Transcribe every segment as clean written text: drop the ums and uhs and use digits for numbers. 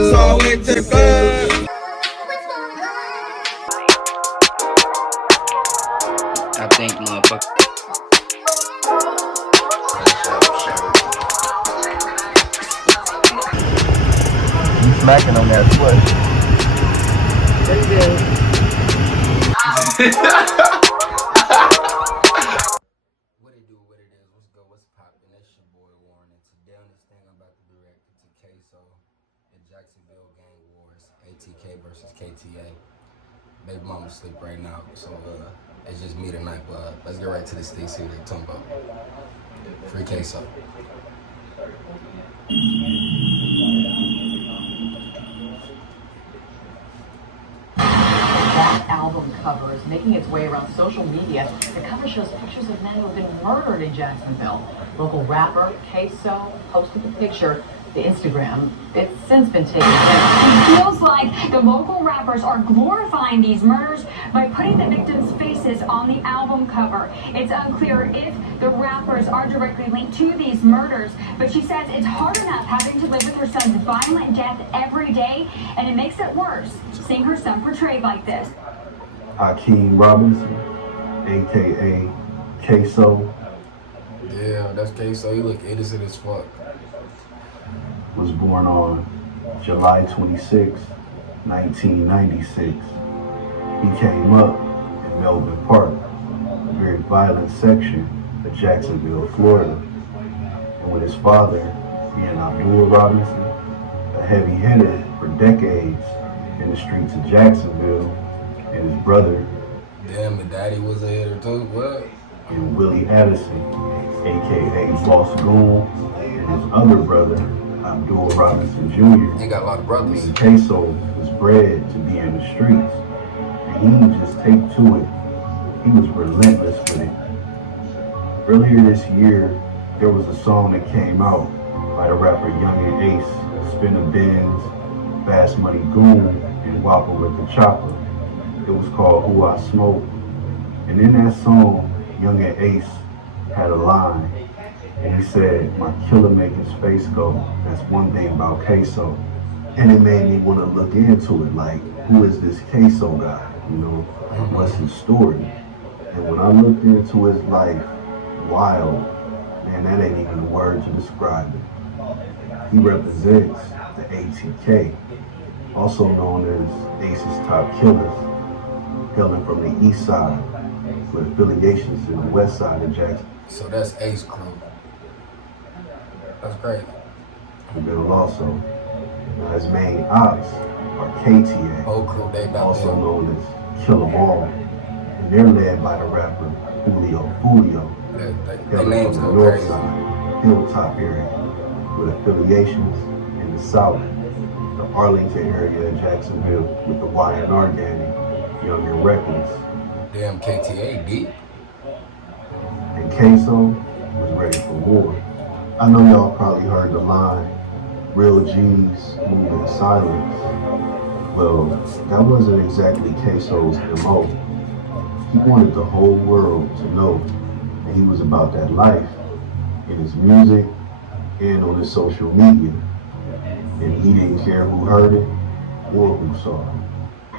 So I went to the club. I think motherfucker. You smacking on that foot. Pretty good. What it do, what it is, what's good, what's poppin'? That's your boy Warren, and today on this thing I'm about to be reacting to KSOO and Jacksonville Gang Wars, ATK versus KTA. Baby mama sleep right now, so it's just me tonight, but let's get right to this thing, see what they talking about. Free KSOO. That album cover is making its way around social media. The cover shows pictures of men who have been murdered in Jacksonville. Local rapper KSOO posted the picture to Instagram. It's since been taken down. It feels like the local rappers are glorifying these murders by putting the victims' faces on the album cover. It's unclear if the rappers are directly linked to these murders, but she says it's hard enough having to live with her son's violent death every day, and it makes it worse seeing her son portrayed like this. Hakeem Robinson, aka KSOO. Yeah, that's KSOO. He look innocent as fuck. Was born on July 26, 1996. He came up in Melbourne Park, a very violent section of Jacksonville, Florida. And with his father being Abdul Robinson, a heavy hitter for decades in the streets of Jacksonville, and his brother, Damn, the daddy was a hitter too, what? and Willie Addison, aka Boss Goon, and his other brother, Abdul Robinson Jr. He got a lot of brothers. And KSOO was bred to be in the streets, and he didn't just take to it, he was relentless with it. Earlier this year, there was a song that came out by the rapper Young and Ace, Spin a Benz, Fast Money Goon, and Whopper with the Chopper. It was called Who I Smoke. And in that song, Young and Ace had a line, and he said, "My killer make his face go. That's one thing about KSOO." And it made me want to look into it, like, who is this KSOO guy? You know, what's his story? And when I looked into his life, wild, man, that ain't even a word to describe it. He represents the ATK, also known as Ace's Top Killers, hailing from the east side, with affiliations in the west side of Jackson. So that's Ace crew. That's great. Bill also. His main ops are KTA, Whole crew, they about also them. known as Kill 'Em All, and they're led by the rapper Julio, They hailing names from the go north crazy. side, Hilltop area, with affiliations in the south, the Arlington area of Jacksonville, with the Y&R gang, Young and Reckless. Damn, KTA deep. And KSOO was ready for war. I know y'all probably heard the line, "Real G's move in silence." Well, that wasn't exactly KSOO's MO. He wanted the whole world to know that he was about that life in his music and on his social media. And he didn't care who heard it or who saw it.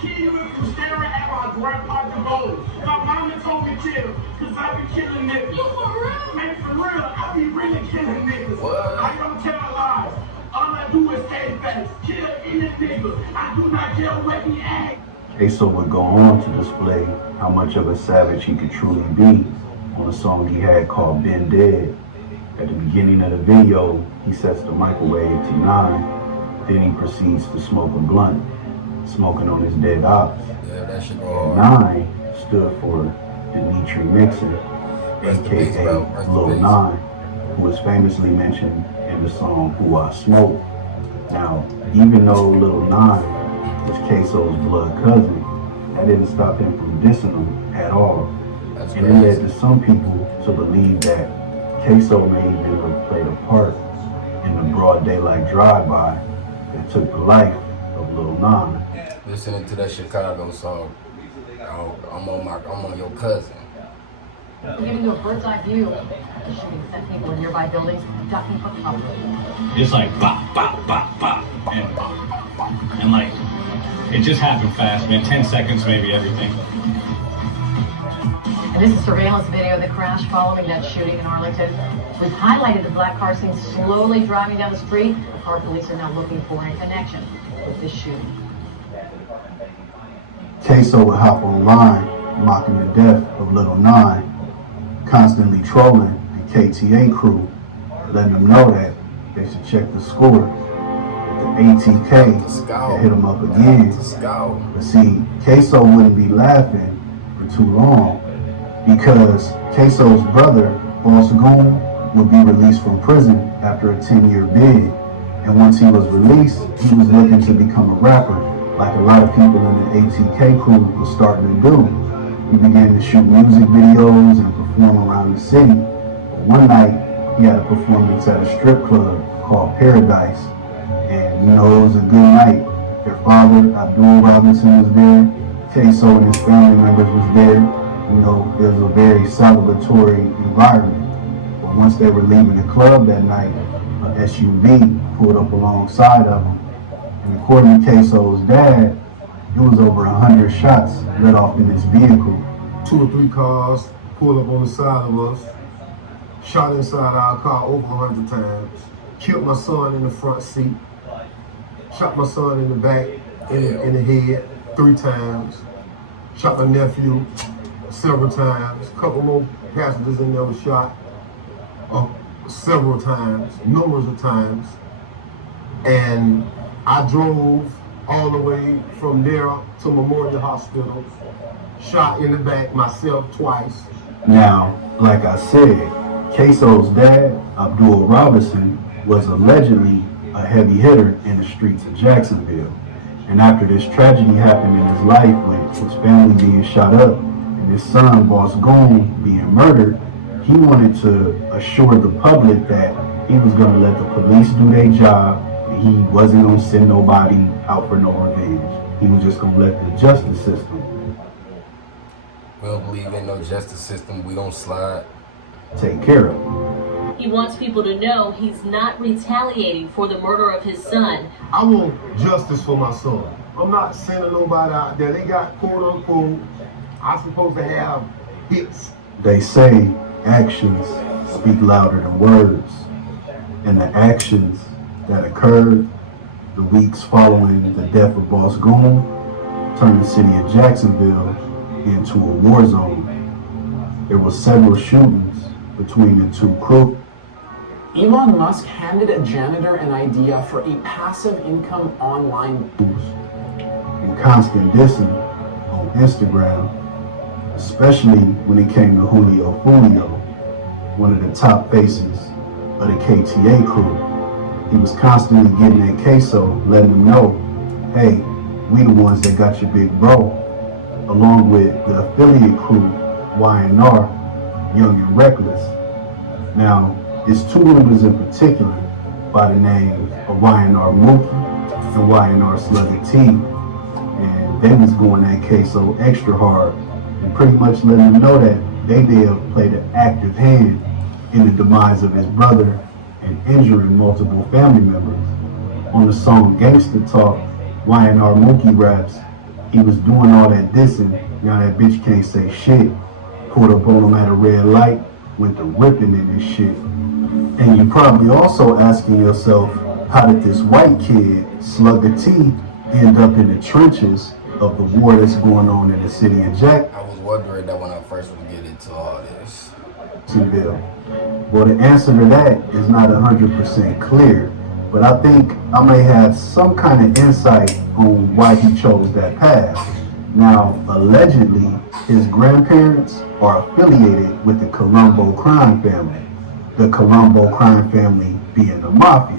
Staring at my grandpa DeVoe. My mama told me chill, cause I be killing niggas. You for real? Man, for real, I be really killing niggas. What? I don't tell lies. All I do is stay fast. Kill any nigga. I do not care what he act. KSOO would go on to display how much of a savage he could truly be on a song he had called Been Dead. At the beginning of the video, he sets the microwave to 9, then he proceeds to smoke a blunt, smoking on his dead ops. Yeah, that shit go hard. 9 stood for Dimitri Mixon, Rest in peace, bro. aka Rest in Lil peace. 9, who was famously mentioned in the song Who I Smoke. Now, even though Lil 9 was KSOO's blood cousin, that didn't stop him from dissing him at all. That's And it led crazy. to some people to believe that KSOO may even have played a part in the broad daylight drive-by that took the life of Lil 9. Listening to that Chicago song, I'm on your cousin. Giving you a bird's eye view. The shooting sent people in nearby buildings ducking for cover. It's like bop, bop, bop, bop, and bop. it just happened fast, man. 10 seconds, maybe everything. And this is surveillance video of the crash following that shooting in Arlington. We've highlighted the black car seen slowly driving down the street. The car police are now looking for a connection with this shooting. KSOO would hop online, mocking the death of Little Nine, constantly trolling the KTA crew, letting them know that they should check the score. The ATK had hit them up again. But see, KSOO wouldn't be laughing for too long because KSOO's brother, Boss Goon, would be released from prison after a 10-year bid. And once he was released, he was looking to become a rapper, like a lot of people in the ATK crew was starting to do. He began to shoot music videos and perform around the city. But one night, he had a performance at a strip club called Paradise. And you know, it was a good night. Their father, Abdul Robinson, was there. KSOO and his family members was there. You know, it was a very celebratory environment. But once they were leaving the club that night, an SUV pulled up alongside of them. And according to KSOO's dad, it was over 100 shots let off in this vehicle. 2 or 3 cars pulled up on the side of us, shot inside our car over 100 times, killed my son in the front seat, shot my son in the back, in the head 3 times, shot my nephew several times, a couple more passengers in there were shot several times, numerous of times. And I drove all the way from there to Memorial Hospital, shot in the back myself twice. Now, like I said, KSOO's dad, Abdul Robinson, was allegedly a heavy hitter in the streets of Jacksonville. And after this tragedy happened in his life with his family being shot up and his son, Boss Goon, being murdered, he wanted to assure the public that he was going to let the police do their job and he wasn't going to send nobody out for no revenge. He was just going to let the justice system. We don't believe in no justice system. We don't slide. Take care of him. He wants people to know he's not retaliating for the murder of his son. I want justice for my son. I'm not sending nobody out there. They got quote unquote, I'm supposed to have hits. They say actions speak louder than words. And the actions that occurred the weeks following the death of Boss Goon turned the city of Jacksonville into a war zone. There were several shootings between the two crews. Elon Musk handed a janitor an idea for a passive income online And constant dissing on Instagram, especially when it came to Julio Fulio, one of the top faces of the KTA crew. He was constantly getting at KSOO, letting them know, hey, we the ones that got your big bro, along with the affiliate crew, Y&R, Young and Reckless. Now, it's 2 members in particular by the name of Y&R Mookie and Y&R Slugger T, and they was going at KSOO extra hard and pretty much letting them know that they did played an active hand in the demise of his brother and injuring multiple family members. On the song Gangsta Talk, Y&R Mookie raps, he was doing all that dissing, now that bitch can't say shit, pulled up on him at a red light, went to ripping in this shit. And you're probably also asking yourself, how did this white kid, Slugger T, end up in the trenches of the war that's going on in the city of I was wondering that when I first would get into all this. Jacksonville? Well, the answer to that is not 100% clear, but I think I may have some kind of insight on why he chose that path. Now, allegedly, his grandparents are affiliated with the Colombo crime family. The Colombo crime family being the mafia.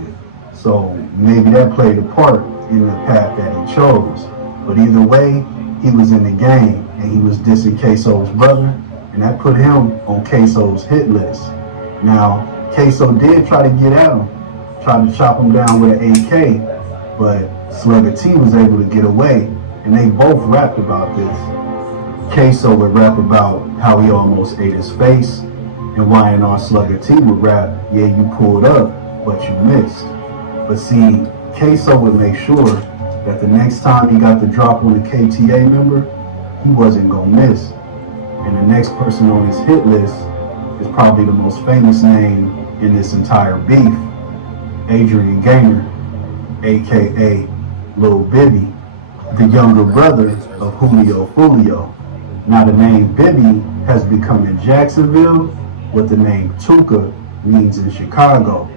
So maybe that played a part in the path that he chose. But either way, he was in the game and he was dissing KSOO's brother, and that put him on KSOO's hit list. Now, KSOO did try to get at him, tried to chop him down with an AK, but Slugger T was able to get away, and they both rapped about this. KSOO would rap about how he almost ate his face, and Y&R Slugger T would rap, yeah, you pulled up, but you missed. But see, KSOO would make sure that the next time he got the drop on the KTA member, he wasn't gonna miss. And the next person on his hit list is probably the most famous name in this entire beef, Adrian Gaynor, aka Lil Bibby, the younger brother of Julio Fulio. Now the name Bibby has become in Jacksonville what the name Tuka means in Chicago.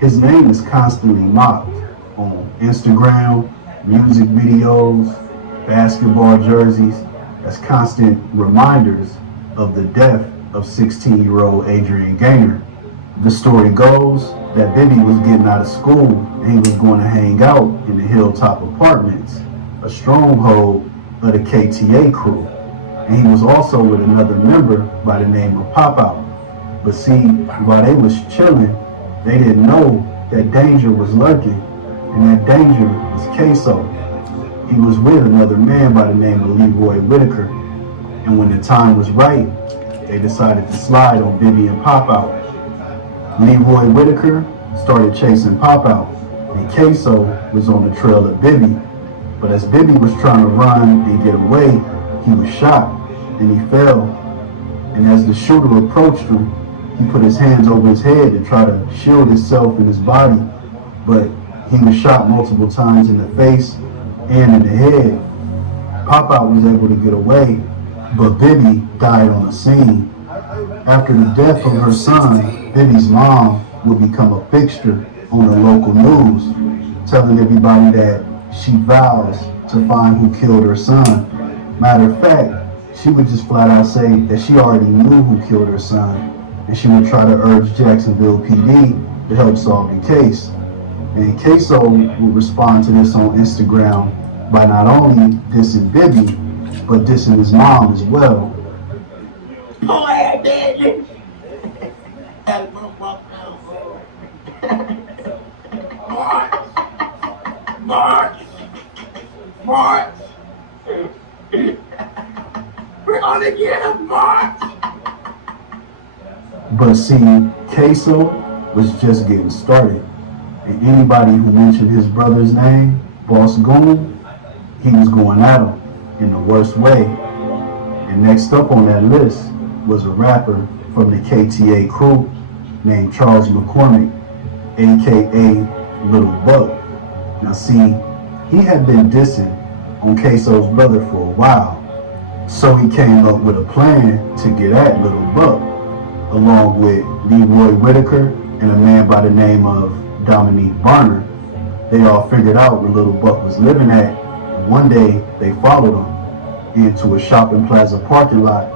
His name is constantly mocked on Instagram, music videos, basketball jerseys as constant reminders of the death of 16-year-old Adrian Gaynor. The story goes that Bibby was getting out of school and he was going to hang out in the Hilltop Apartments, a stronghold of the KTA crew. And he was also with another member by the name of Pop Out. But see, while they was chilling, they didn't know that danger was lurking, and that danger was KSOO. He was with another man by the name of Leroy Whitaker, and when the time was right, they decided to slide on Bibby and Pop Out. Leroy Whitaker started chasing Pop Out, and KSOO was on the trail of Bibby. But as Bibby was trying to run and get away, he was shot, and he fell. And as the shooter approached him, he put his hands over his head to try to shield himself and his body, but he was shot multiple times in the face and in the head. Pop Out was able to get away, but Bibby died on the scene. After the death of her son, Bibby's mom would become a fixture on the local news, telling everybody that she vows to find who killed her son. Matter of fact, she would just flat out say that she already knew who killed her son, and she would try to urge Jacksonville PD to help solve the case. And KSOO would respond to this on Instagram by not only dissing Bibby, but dissing his mom as well. March! We're gonna get him, March! But see, KSOO was just getting started. And anybody who mentioned his brother's name, Boss Goon, he was going at him in the worst way. And next up on that list was a rapper from the KTA crew named Charles McCormick, aka Little Buck. Now see, he had been dissing on KSOO's brother for a while, so he came up with a plan to get at Little Buck, along with Leroy Whitaker and a man by the name of Dominique Barner. They all figured out where Little Buck was living at, and one day they followed him into a shopping plaza parking lot,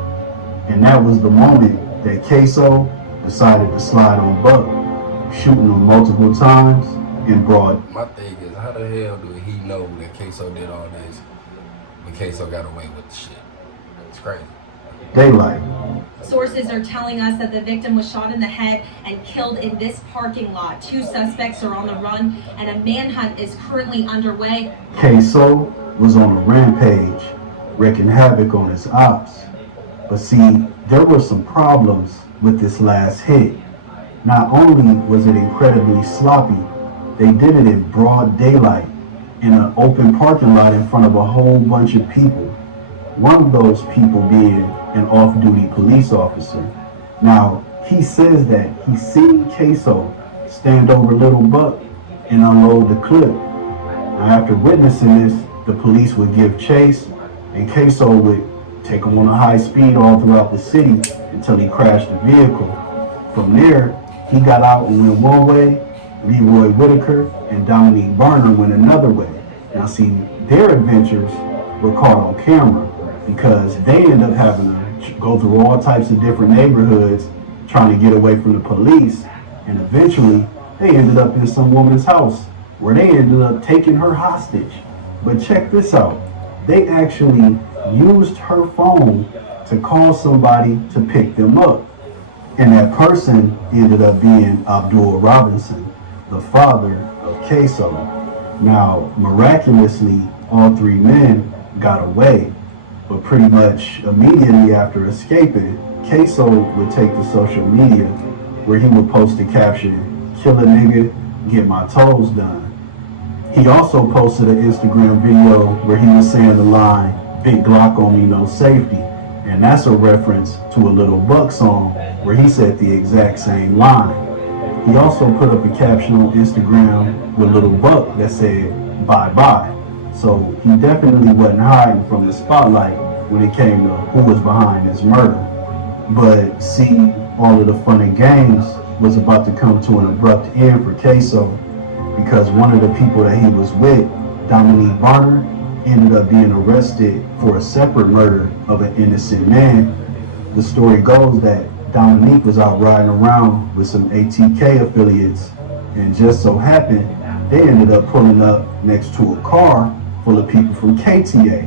and that was the moment that KSOO decided to slide on Buck, shooting him multiple times in broad. My thing is, how the hell do he know that KSOO did all this, but KSOO got away with the shit? It's crazy. Daylight. Sources are telling us that the victim was shot in the head and killed in this parking lot. 2 suspects are on the run, and a manhunt is currently underway. KSOO was on a rampage, wreaking havoc on his ops. But see, there were some problems with this last hit. Not only was it incredibly sloppy, they did it in broad daylight, in an open parking lot in front of a whole bunch of people. One of those people being an off-duty police officer. Now, he says that he seen KSOO stand over Little Buck and unload the clip. Now, after witnessing this, the police would give chase, and KSOO would take him on a high speed all throughout the city until he crashed the vehicle. From there, he got out and went one way, Leroy Whitaker and Dominique Barner went another way. Now see, their adventures were caught on camera because they ended up having to go through all types of different neighborhoods trying to get away from the police, and eventually they ended up in some woman's house where they ended up taking her hostage. But check this out, they actually used her phone to call somebody to pick them up, and that person ended up being Abdul Robinson, the father of KSOO. Now, miraculously, all 3 men got away, but pretty much immediately after escaping, KSOO would take to social media where he would post the caption, "Kill a nigga, get my toes done." He also posted an Instagram video where he was saying the line, "Big Glock on me, no safety." And that's a reference to a Little Buck song where he said the exact same line. He also put up a caption on Instagram with Little Buck that said, "Bye bye." So he definitely wasn't hiding from the spotlight when it came to who was behind this murder. But see, all of the fun and games was about to come to an abrupt end for KSOO, because one of the people that he was with, Dominique Barner, ended up being arrested for a separate murder of an innocent man. The story goes that Dominique was out riding around with some ATK affiliates, and just so happened they ended up pulling up next to a car full of people from KTA.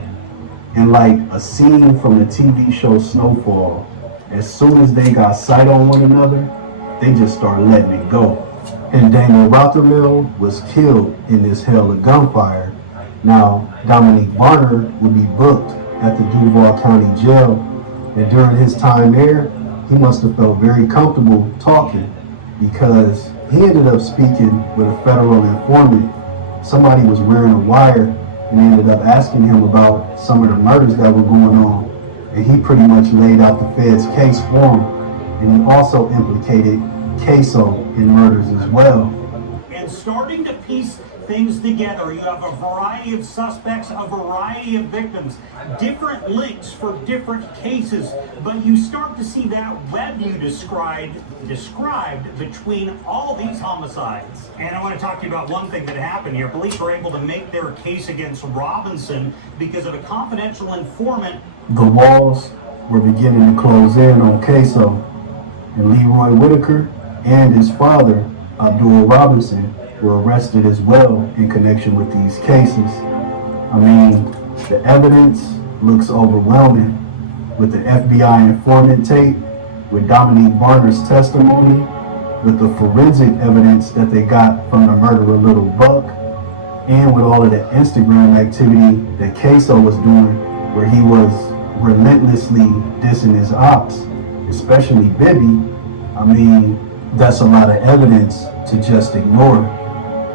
And like a scene from the TV show Snowfall, as soon as they got sight on one another, they just started letting it go. And Daniel Rothermill was killed in this hell of gunfire. Now, Dominique Barner would be booked at the Duval County Jail, and during his time there, he must have felt very comfortable talking, because he ended up speaking with a federal informant. Somebody was wearing a wire and ended up asking him about some of the murders that were going on, and he pretty much laid out the Fed's case for him, and he also implicated KSOO in murders as well. And starting to piece things together, you have a variety of suspects, a variety of victims, different links for different cases, but you start to see that web you described between all these homicides. And I want to talk to you about one thing that happened here. Police were able to make their case against Robinson because of a confidential informant. The walls were beginning to close in on KSOO, and Leroy Whitaker and his father, Abdul Robinson, were arrested as well in connection with these cases. I mean, the evidence looks overwhelming, with the FBI informant tape, with Dominique Barner's testimony, with the forensic evidence that they got from the murder of Little Buck, and with all of the Instagram activity that KSOO was doing, where he was relentlessly dissing his ops, especially Bibby. I mean, that's a lot of evidence to just ignore.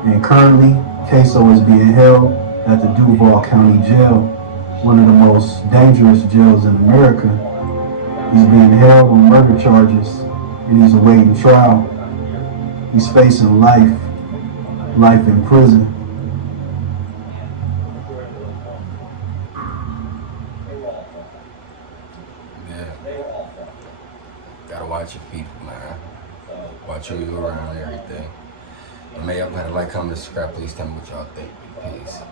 And currently, KSOO is being held at the Duval County Jail, one of the most dangerous jails in America. He's being held on murder charges, and he's awaiting trial. He's facing life in prison. Gotta watch your people, man. Watch who you around and everything. And may y'all gotta like, comment, subscribe. Please tell me what y'all think. Peace.